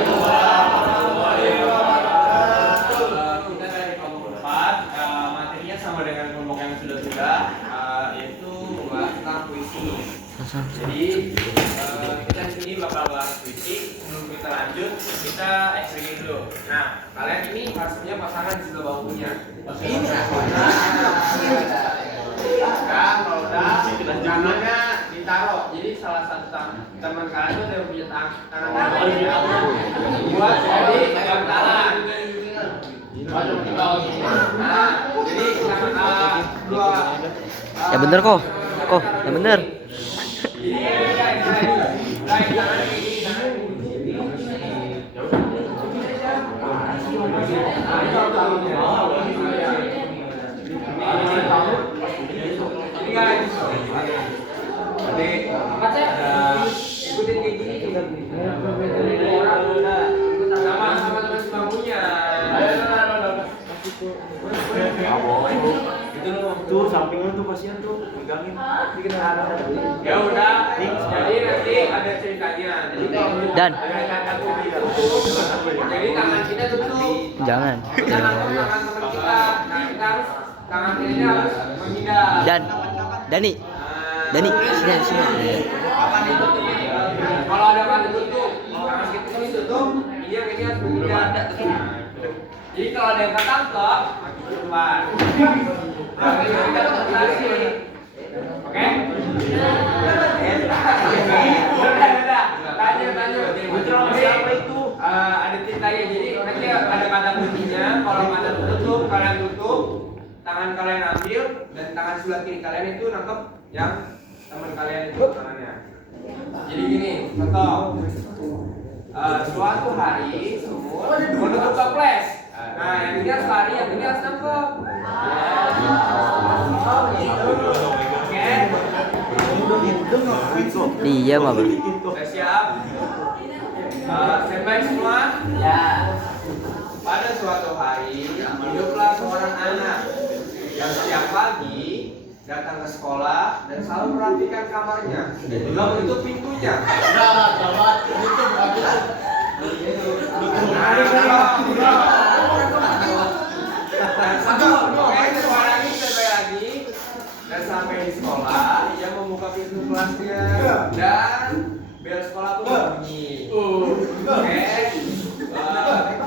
Kita dari kelompok 4, materinya sama dengan kelompok yang sudah-sudah, yaitu membahas tentang puisi. Jadi kita di sini bakal bahas puisi. Sebelum kita lanjut, kita ekstrim dulu. Nah, kalian ini harus punya pasangan di sebelah bangkunya. Nah, kalau udah tangannya ditaruh. Jadi salah satu teman kalian itu ada yang punya tangan buat jadi bantalan. Nah, jadi tangan dua. Ya bener kok, ya bener. Ini guys, ikutin kayak gini sama teman sebangkunya. Itu tuh sampingnya tuh pasien tuh pegangin. Ya udah, jadi nanti ada ceritanya. Jadi kalau Dan jadi tangan kita tutup. jangan. Tangan teman kita. Nah, kita harus tangan kirinya harus menghindar. Dan Dani, sini. Kapan ditutup? Kalau ada kata tutup, tangan kita ini tutup, ini harus menghindar. Jadi kalau ada yang ketangkep, maju ke depan. Nah, ini kita konsentrasi. Oke? Tanya. Siapa itu? Ada ceritanya. Jadi nanti ada kata kuncinya. Kalau kata tutup, kalian tutup, tangan kalian ambil, dan tangan sebelah kiri kalian itu nangkep yang teman kalian itu tangannya. Jadi gini, contoh. Suatu hari semut menutup toples. Nah, yang ini harus lari, yang ini harus nangkep. Oke. Iya, Mama. Sudah siap? Standby semua? Ya. Pada suatu hari, hiduplah seorang anak yang setiap pagi datang ke sekolah dan selalu merapikan kamarnya dan juga menutup pintunya. Dan sampai di sekolah, ia membuka pintu kelasnya dan bel sekolah pun berbunyi. Oke,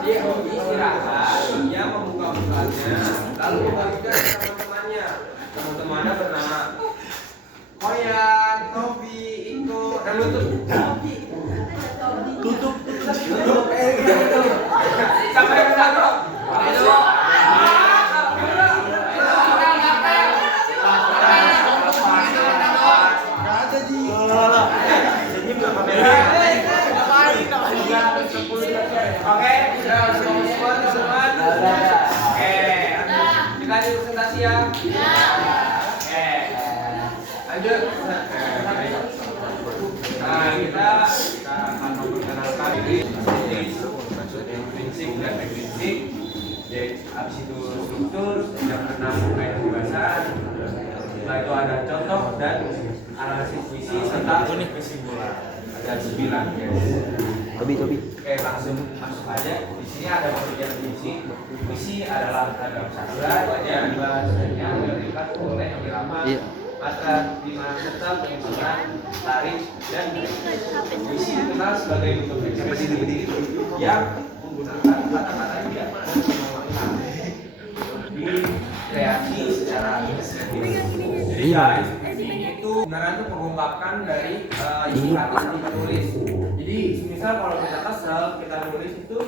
dia istirahat, ia membuka kelasnya, lalu membagikan ke teman-temannya. Teman-temannya bernama Koyan, Tobi, Iko, dan Lutut. Tutup. Sampai ke sana. Oke, sudah semua teman-teman. Oke, kita lanjut presentasi ya. Oke, lanjut. Nah, kita akan memperkenalkan ini prinsip dan prinsip. Jadi, habis itu struktur, yang keenam kayak pembahasan. Setelah itu ada contoh dan analisis puisi serta kesimpulan. Ada 9 guys. Tobi. Oke, langsung masuk aja. Di sini ada pengertian puisi. Puisi adalah agam sastra yang bahasanya diberikan oleh irama, matra, rima, serta penyusunan, tarik, dan puisi dikenal sebagai bentuk ekspresi diri yang menggunakan kata-kata yang kreasi secara inspiratif. Jadi guys, itu sebenarnya itu mengungkapkan dari isi hati sang penulis. Jadi misal kalau kita kesel, kita nulis itu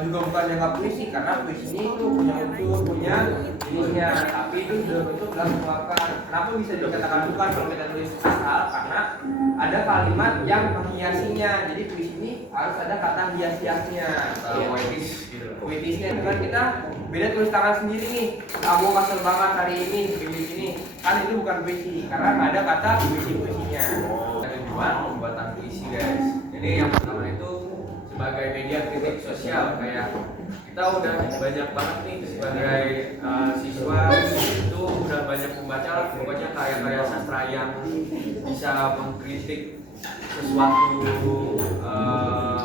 juga bukan dianggap puisi karena puisi ini itu punya unsur, punya jenisnya, tapi itu sudah bentuk dalam mengungkapkan. Kenapa bisa dikatakan bukan kalau kita tulis asal? Karena ada kalimat yang menghiasinya. Jadi puisi ini harus ada kata hias-hiasnya, puitisnya. Dengan kita beda tulis tangan sendiri nih. Aku kesel banget hari ini, begini kan itu bukan puisi karena nggak ada kata puisinya. Ada tujuan pembuatan puisi guys. Jadi yang pertama itu sebagai media kritik sosial, kayak kita udah banyak banget nih sebagai siswa itu udah banyak membaca pokoknya karya-karya sastra yang bisa mengkritik sesuatu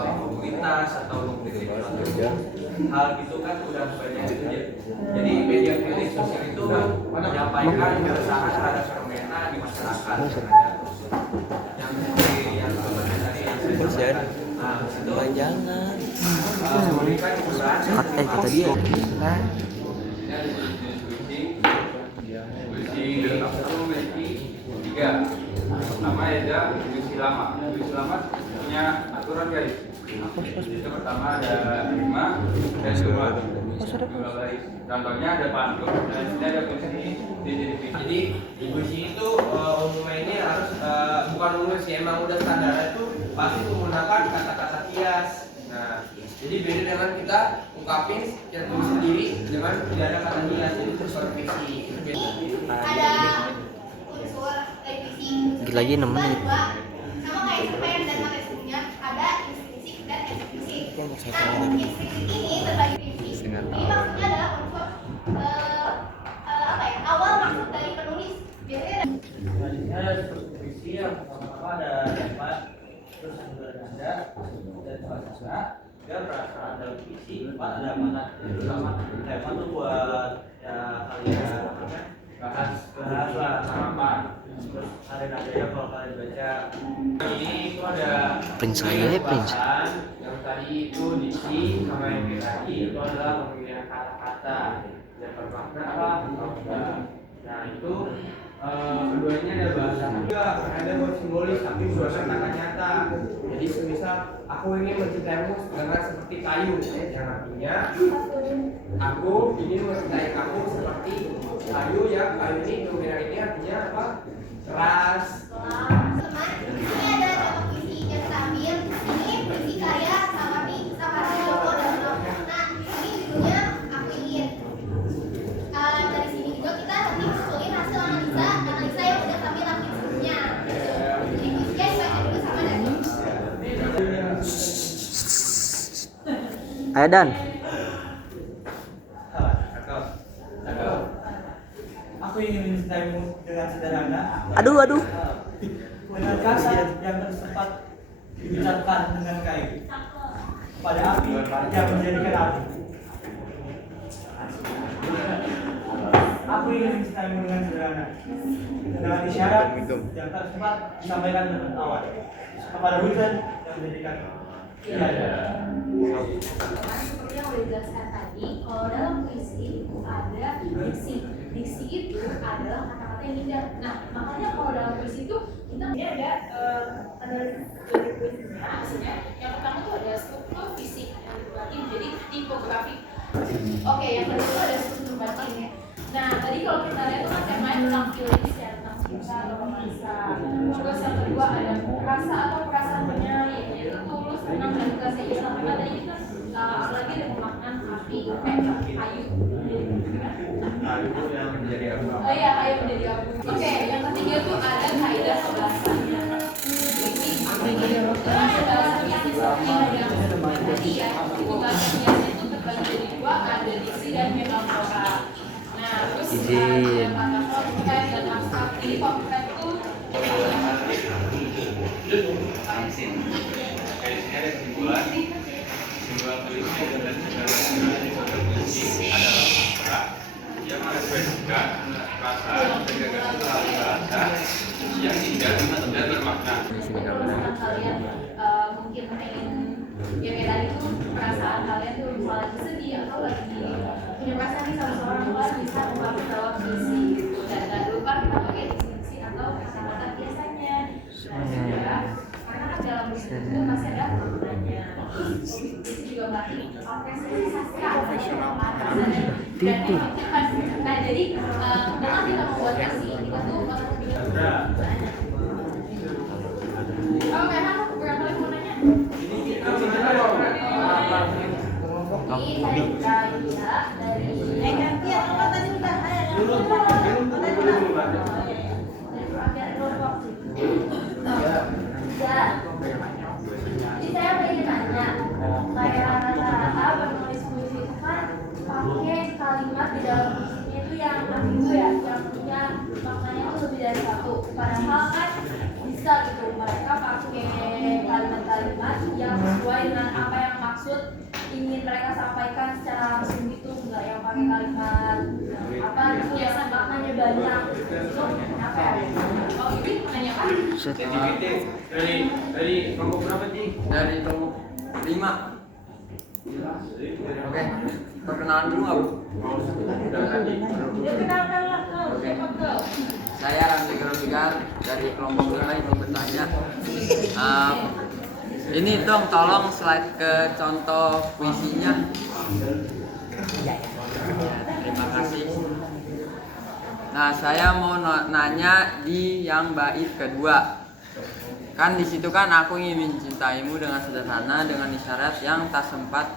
komunitas keras atau mengkritik hal gitu kan udah banyak itu ya. Jadi media kritik sosial itu menyampaikan keresahan terhadap fenomena di masyarakat. Yang Kasihan. Jangan. memberikan hiburan. Kata dia. Tiga. Pertama ya puisi lama. Puisi lama punya aturan guys. Itu pertama ada 5 dan 2 baris. Contohnya ada pantun dan sini ada puisi di. Jadi di puisi itu umumnya ini harus bukan umum sih, emang udah standar itu pasti menggunakan kata-kata kias. Nah, jadi beda dengan kita ungkapin yang tulis sendiri dengan tidak ada kata kias, jadi personifikasi itu beda. Ada unsur revisi Lagi 6 menit. sama kayak cerpen dan materinya ada inskripsi dan eksplisit. Nah, inskripsi ini terbagi divisi. Ini maksudnya adalah unsur apa ya, awal maksud dari penulis. Biasanya Ada puisi yang pertama ada dapat, terus yang kedua ada nada dan bahasa, dan perasaan dalam puisi, empat ada amanat. Terutama tema tuh buat ya kalian bahas lah harapan. Terus ada nadanya kalau kalian baca. Ini itu ada Prince saya, Prince. yang tadi itu diksi sama yang tadi itu adalah pemilihan kata-kata dan bermakna apa atau enggak. Nah itu keduanya ada bahasa juga, ada buat simbolis tapi bukan kata nyata. Jadi semisal aku ingin mencintaimu dengan seperti kayu, yang artinya aku ingin mencintai kamu seperti kayu, yang kayu ini kemudian ini artinya apa? Keras. Ini ada nama puisi yang sambil ini puisi karya Sapardi Djoko Damono. Nah, ini judulnya Aku Ingin. Dari sini juga kita nanti susulin hasil analisa yang udah kami lakuin sebelumnya. Jadi puisinya dibaca dulu sama Dani. Ayo Dan. Aku ingin mencintaimu dengan sederhana, Aduh. dengan kasar yang tersempat dibicarakan dengan kayu, pada api yang menjadikan api. Aku ingin mencintaimu dengan sederhana, dengan isyarat yang tersempat disampaikan dengan awan, kepada hujan yang menjadikan tiada. Seperti yang udah dijelaskan tadi, kalau dalam puisi itu ada diksi. Diksi itu adalah kata-kata yang indah. Nah, makanya kalau dalam puisi itu kita ada dari puisinya maksudnya. Yang pertama itu ada struktur fisik yang dibagi menjadi tipografi. Oke, yang kedua ada struktur batin ya. Nah, tadi kalau kita lihat itu kan temanya tentang feelings ya, tentang cinta atau romansa. Terus yang kedua ada rasa atau perasaan penyaring, yaitu tulus, tenang dan ikhlas. Yang disampaikan tadi kita apalagi ada pemaknaan api, kayu. Kayu yang menjadi apa? Oh iya, kayu menjadi abu. Oke, yang ketiga tuh ada kaidah pembahasan. Jadi bahasanya seperti yang tadi ya, itu bahasa biasa itu terbagi jadi dua, ada diksi dan metafora. Nah, terus Izin. kata konkret dan abstrak. Jadi konkret itu Ada simbolan puisi dan puisi adalah kata yang mengekspresikan perasaan dan gagasan bahasa yang indah dan bermakna. kalau kalian mungkin pengen ya kayak tadi tuh perasaan kalian tuh bisa lagi sedih atau lagi punya perasaan nih sama seorang, kalian bisa mengungkapkan lewat puisi gitu. Dan gak lupa kita pakai diksi atau kata-kata biasanya. Nah juga karena kan dalam puisi itu masih ada maknanya. Terus puisi juga berarti apresiasi sastra profesional tidur. Nah jadi dengan kita membuat puisi kita tuh oh karena aku berapa kali mau nanya? Ini saya Kaya dari ganti atau kata juga jadi saya pengen nanya kayak rata-rata penulis puisi itu kan pakai kalimat di dalam puisinya itu yang ambigu ya, yang punya maknanya itu lebih dari satu. Padahal kan bisa gitu mereka pakai kalimat-kalimat yang sesuai dengan apa yang maksud ingin mereka sampaikan secara langsung gitu, nggak yang pakai kalimat apa gitu ya, maknanya banyak itu apa ya? Oh ini maknanya apa? Dari kelompok berapa sih? Dari kelompok 5. Oke, perkenalan dulu nggak Bu? Ya kenalkanlah kau, siapa kau? Saya Ramzi Garubigar dari kelompok 5 ingin bertanya. Ini dong tolong slide ke contoh puisinya. Terima kasih. Nah, saya mau nanya di yang bait kedua. Kan di situ kan aku ingin mencintaimu dengan sederhana dengan isyarat yang tak sempat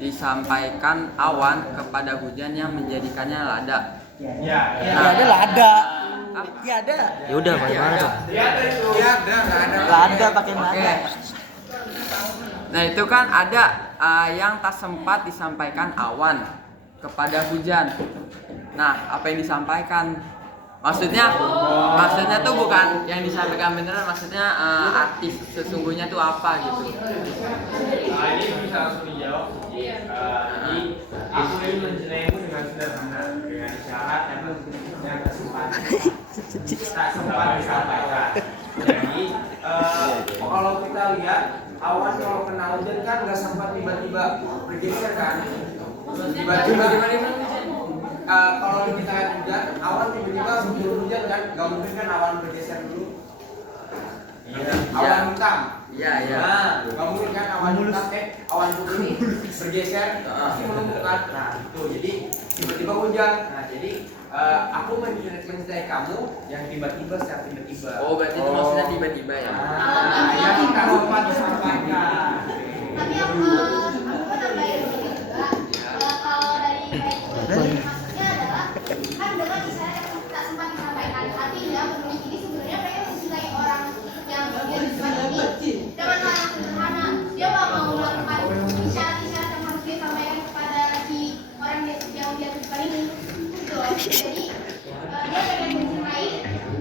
disampaikan awan kepada hujan yang menjadikannya lada. Ya, Nah, ada lada. ah, Tiada. Ya udah bagaimana dong? Lada pakai Oke. Nah itu kan ada yang tak sempat disampaikan awan kepada hujan. Nah apa yang disampaikan? Maksudnya tuh bukan yang disampaikan beneran, maksudnya artis sesungguhnya tuh apa gitu. Nah, ini bisa langsung dijawab. Jadi aku ini mencintaimu dengan sederhana, dengan isyarat yang tak sempat disampaikan. Jadi kalau kita lihat awan kalau kena hujan kan nggak sempat tiba-tiba bergeser kan? Tiba-tiba kalau kita lihat hujan, awan tiba-tiba sebelum hujan kan nggak mungkin kan awan bergeser dulu. Awan hitam. Iya iya. Nah, nggak mungkin kan awan hitam awan putih ini bergeser pasti melumpuhkan. Nah, itu jadi tiba-tiba hujan. Nah, jadi aku mencintai kamu yang tiba-tiba secara tiba-tiba. Oh berarti itu maksudnya tiba-tiba ya? Nah, yang tak sempat disampaikan. Tapi aku kan nambahin juga. Kalau dari maksudnya adalah kan dengan isyarat yang tak sempat disampaikan. Artinya penulis ini sebenarnya mereka mencintai orang yang dia depan ini dengan hal yang sederhana. Dia mau melakukan isyarat-isyarat yang harus dia sampaikan kepada si orang yang dia depan ini. Gitu loh. Jadi dia pengen mencintai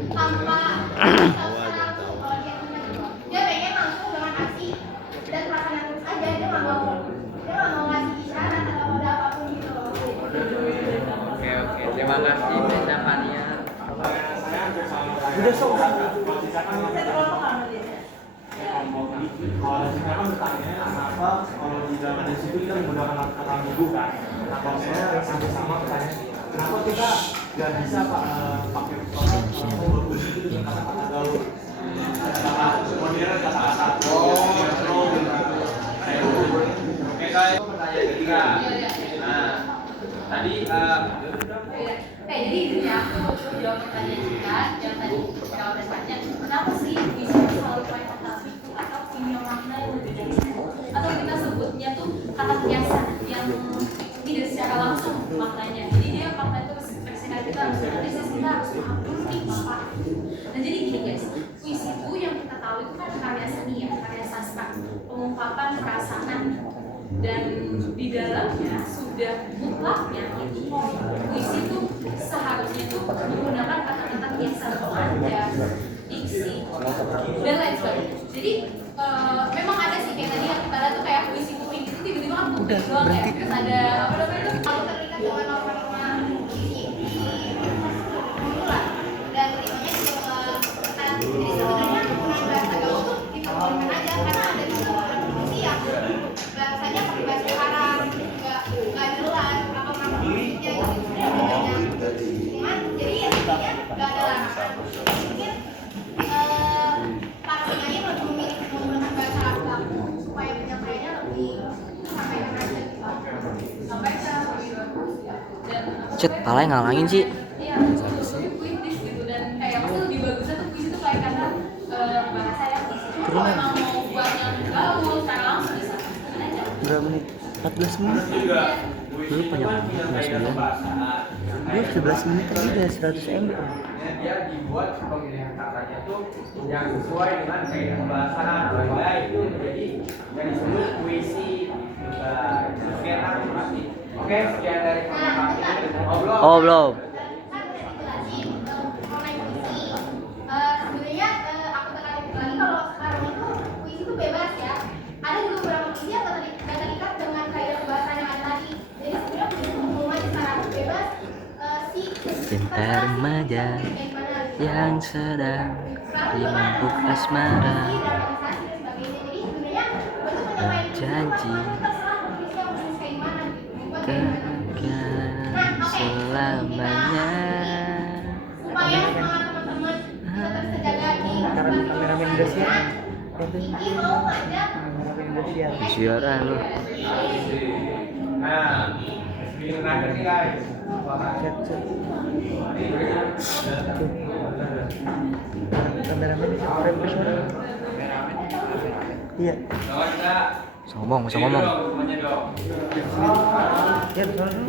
tanpa secara langsung kalau dia cinta gitu. Dia pengen langsung dengan kasih dan perasaan yang tulus aja. Dia nggak mau ngasih isyarat atau ada apapun gitu loh. Oke terima kasih Tessa Fania. Udah sok kalau misalkan kalau misalkan bertanya kenapa kalau di dalam hadis itu kita menggunakan kata minggu kan? Nah kalau saya sama bertanya kenapa kita nggak bisa pakai begitu dengan kata-kata gaul, kata-kata modern, kata-kata Oke guys, pertanyaan ketiga. Nah tadi Jadi intinya aku jawab pertanyaan kita yang tadi jawab tanya kenapa sih bisa selalu pakai kata itu atau punya makna yang lebih dari itu atau kita sebutnya tuh kata biasa yang tidak secara langsung maknanya. Jadi dia makna itu versi kita harus analisis, kita harus paham dulu nih apa. Nah jadi gini guys, puisi itu yang kita tahu itu kan karya seni ya, karya sastra, pengungkapan perasaan. Dan di dalamnya sudah mutlaknya itu puisi itu seharusnya itu menggunakan kata-kata biasa, ada diksi dan lain sebagainya. Jadi memang ada sih kayak tadi yang kita lihat tuh kayak puisi kuping itu tiba-tiba kan kuping doang ya, terus ada apa namanya itu kalau terikat dengan norma-norma puisi lah dan ritmenya juga jadi sebenarnya penggunaan bahasa gaul tuh diperbolehkan aja karena ada juga beberapa puisi yang bahasanya pakai bahasa Arab nggak jelas apa musiknya gitu cuman jadi ya intinya nggak ada larangan mungkin para penyanyi lebih memilih menggunakan bahasa Arab baku supaya penyampaiannya lebih sampaikan aja gitu sampai secara lebih bagus dan Cet, palanya ngalangin sih. iya puitis gitu dan kayak pasti lebih bagusnya tuh puisi tuh kayak karena bahasa yang kalau emang mau buat yang gaul secara langsung bisa aja. Berapa menit? 14 menit. Dulu banyak banget. 11 menit tadi udah 100 MB. Dia dibuat pemilihan katanya tuh yang sesuai dengan kaedah pembahasan sehingga itu menjadi yang disebut puisi. Oke, terima kasih. Oke, sekian dari kami. Oh belum. Kan udah dijelasin mengenai puisi. Sebenarnya aku tekankan lagi kalau sekarang itu puisi itu bebas ya. Ada juga beberapa puisi yang gak terikat remaja yang sedang dimabuk asmara, berjanji takkan selamanya. Kameramen Indosiar. Suara lu. Nah, ini terakhir nih guys. Kameramen profesional. Iya. Ngomong, bisa ngomong. Ya,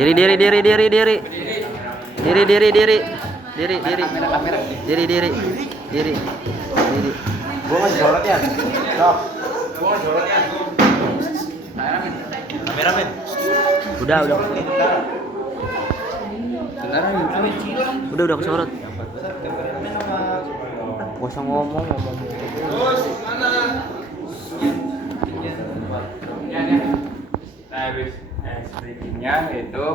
Diri. Diri. Gua nggak jorot ya. Sok. Kameramen. Udah. Udah kesorot. Gak usah ngomong. Terus mana? Ya. Nah, habis breakingnya itu